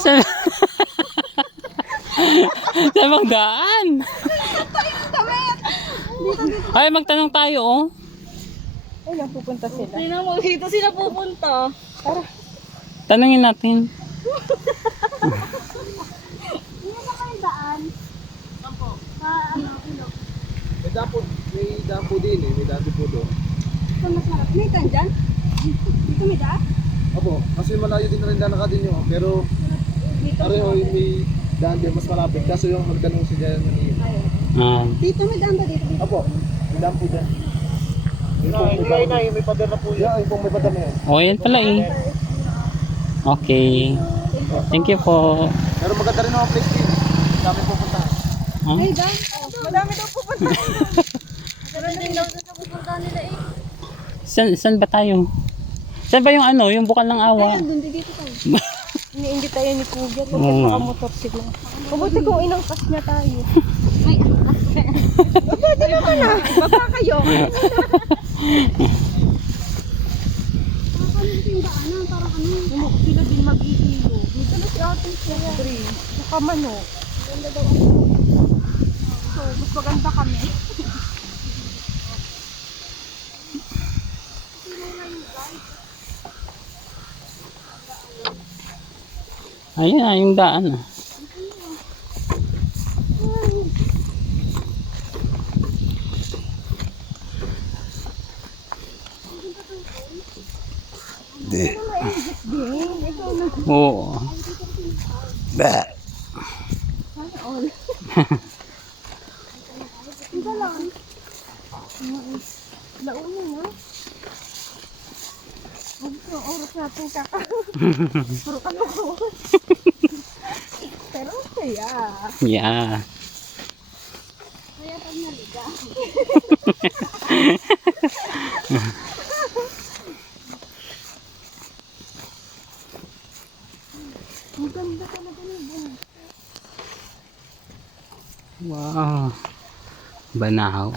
Saan? Saan bang daan? Ay, magtanong tayo, oh. Ay, lang pupunta sila. Tingnan mo, dito sila pupunta. Tara. Tanungin natin. Hindi na kayo daan. Sampo. Ilog. May dampo din eh. May dampo po doon. Ito mas marap. May tan dyan? Dito may daan? Opo, kasi malayo din rin daan din yun. Pero pareho yung may daan din mas malapit. Kaso yung magtanong si Jaya Manila. Ah. Dito may daan ba dito? Opo, may dampo dyan. Yung may pader na po yan. Yung may pader na yan. Oh, yan pala eh. Okay. Thank you po. Pero maganda rin ang place din. Dami pupunta. Huh? May daan? Madami daw pupunta. Madami din daw sa pupunta nila eh. Saan ba tayo? Saan ba yung ano, yung bukal ng awa? Ay, doon dito tayo. Iniinggit tayo ni Kuya. Kasi Oo nga. nakamotor sila. Mabuti kung inangkas niya tayo. Ay, Pwede naman na. Baba kayo. ano yung daanan? Parang ano? Sila din mag-ihilo. Dito na si Ate Siyempre. Saka manok. Ganda daw. So, mas maganda kami. Ayan, yung daan. Ah. Oo. Bah. Ito lang. Launa na. Huwag ko oras natin kaka. Puro kalokohan. Pero kaya. Yeah. Kaya pag naliga. Ang ganda talaga ng buhay. Wow. Banahaw.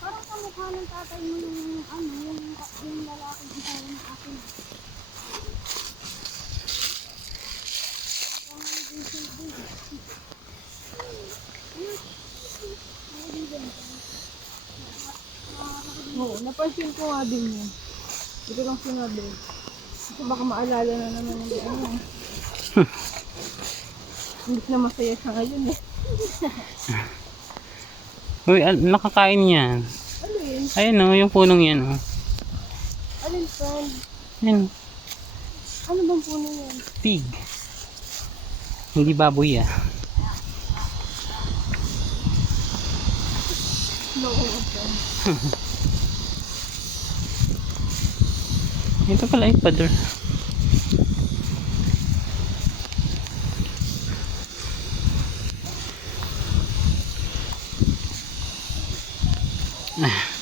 Parang kamukha ng tatay mo yung ano, yung lalaking isa yung akin. Oo, napansin ko nga din yun. Ito lang sinabi. Kasi baka maalala na naman yung ano. Hindi na masaya siya ngayon eh. Uy, nakakain yan. Alin? Ayun oh, yung punong yan oh. Alin friend? Ayun, Ano bang puno yan? pig. Hindi baboy ah. Loko ng friend. Ito pala Ecuador. Ah.